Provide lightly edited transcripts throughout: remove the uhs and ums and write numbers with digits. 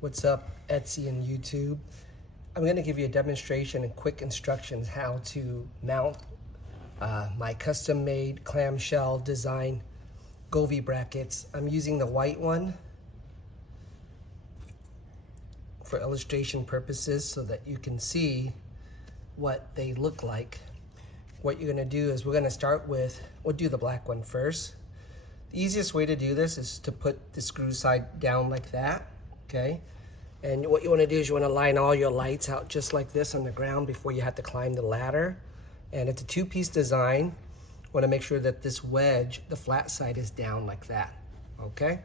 What's up, Etsy and YouTube? I'm going to give you a demonstration and quick instructions how to mount my custom-made clamshell design Govee brackets. I'm using the white one for illustration purposes so that you can see what they look like. What you're going to do is we're going to start with, we'll do the black one first. The easiest way to do this is to put the screw side down like that, okay? And what you want to do is you want to line all your lights out just like this on the ground before you have to climb the ladder. And it's a two-piece design. You want to make sure that this wedge, the flat side, is down like that, okay?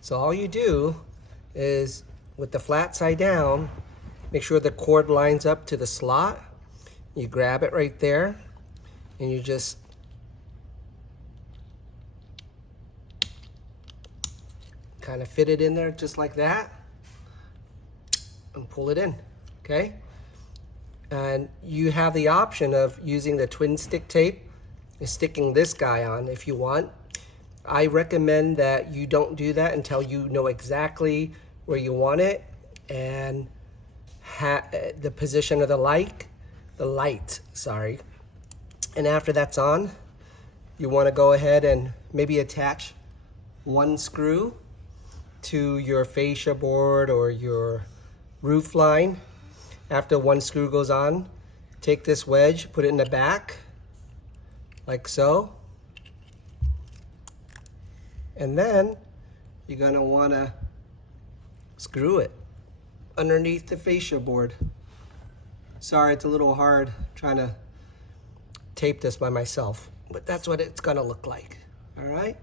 So all you do is, with the flat side down, make sure the cord lines up to the slot. You grab it right there, and you just kind of fit it in there just like that and pull it in, okay? And you have the option of using the twin stick tape and sticking this guy on if you want. I recommend that you don't do that until you know exactly where you want it and the position of the light, sorry. And after that's on, you want to go ahead and maybe attach one screw to your fascia board or your roof line. After one screw goes on, take this wedge, put it in the back, like so. And then you're gonna wanna screw it underneath the fascia board. Sorry, it's a little hard trying to tape this by myself, but that's what it's gonna look like, all right?